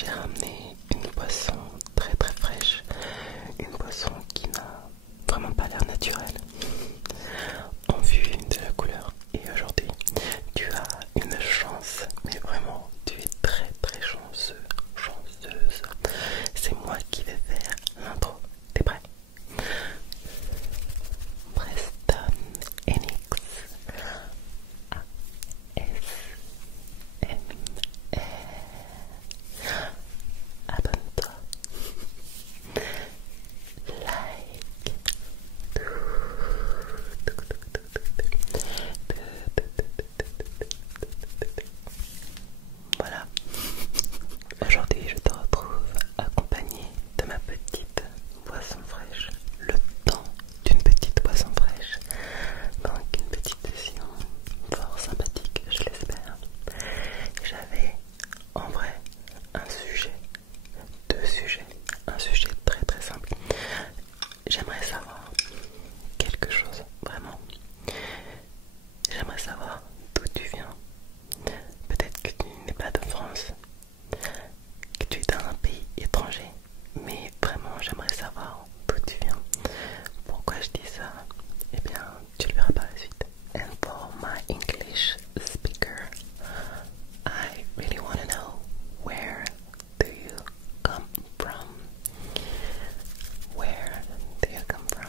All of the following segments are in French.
j'ai ramené une boisson très très fraîche, une boisson qui n'a vraiment pas l'air naturelle en vue de la couleur. Et aujourd'hui, tu as une chance, mais vraiment, tu es très très chanceux, chanceuse. C'est moi qui vais faire l'intro. T'es prêt? Preston Enix ASMR. Abonne-toi, like. Voilà. Aujourd'hui, je te retrouve accompagné de ma petite boisson fraîche. Le temps d'une petite boisson fraîche. Donc une petite session fort sympathique, je l'espère. J'avais en vrai un sujet, deux sujets. Un sujet très très simple. J'aimerais savoir quelque chose, vraiment. J'aimerais savoir d'où tu viens. Peut-être que tu n'es pas de France, que tu es d'un pays étranger, mais vraiment j'aimerais savoir d'où tu viens. Pourquoi je dis ça? Eh bien, tu le verras par la suite. And for my English speaker, I really want to know, where do you come from? Where do you come from?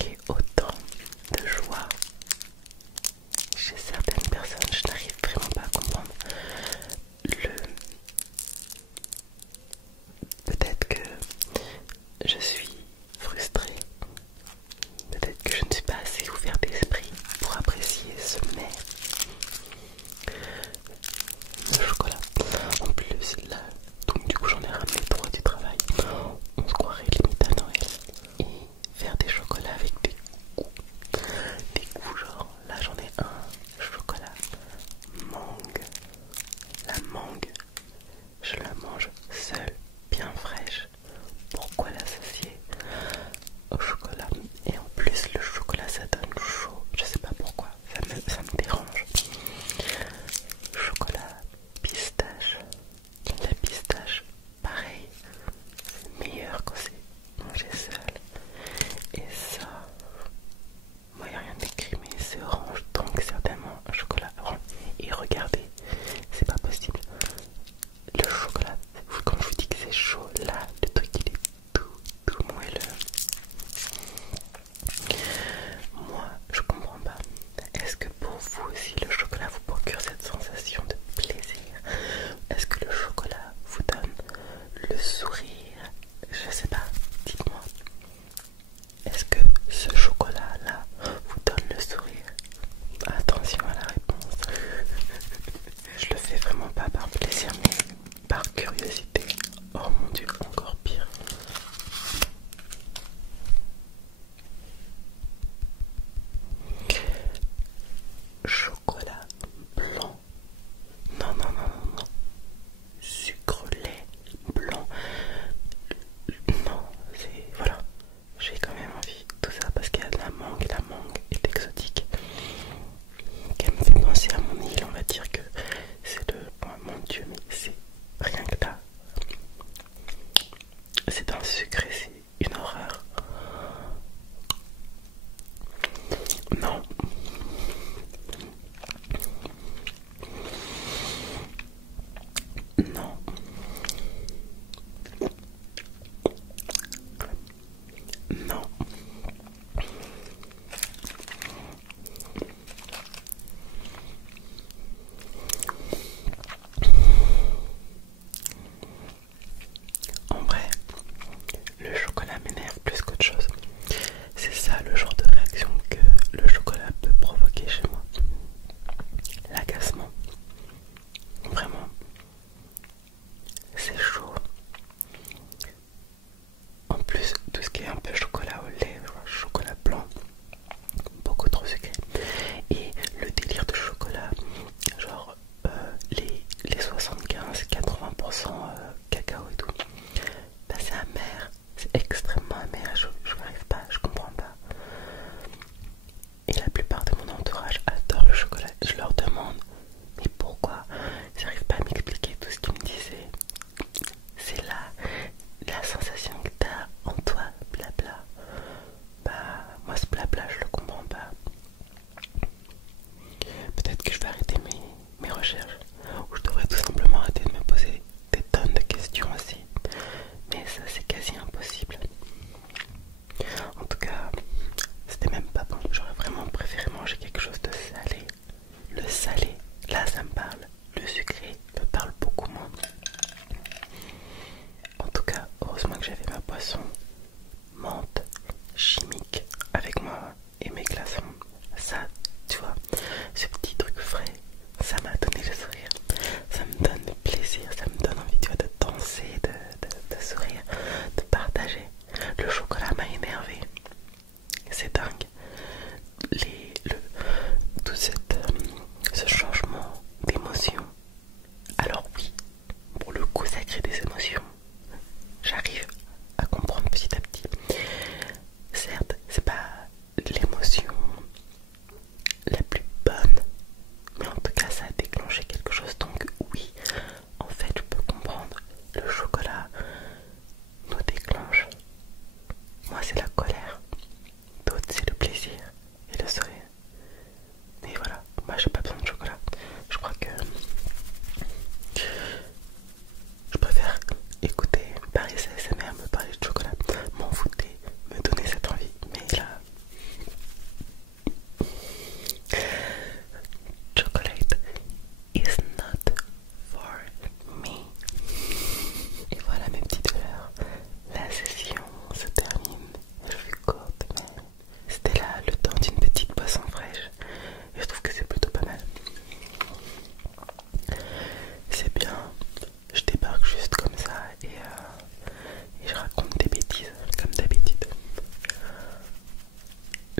provoquer autant de joie chez certaines personnes. Je n'arrive vraiment pas à comprendre peut-être que je suis frustrée, peut-être que je ne suis pas assez ouvert d'esprit pour apprécier ce mets, le chocolat. En plus là, donc du coup j'en ai ramené 3 du travail. On se croirait limite à Noël. Et faire des chocolats avec des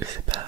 c'est pas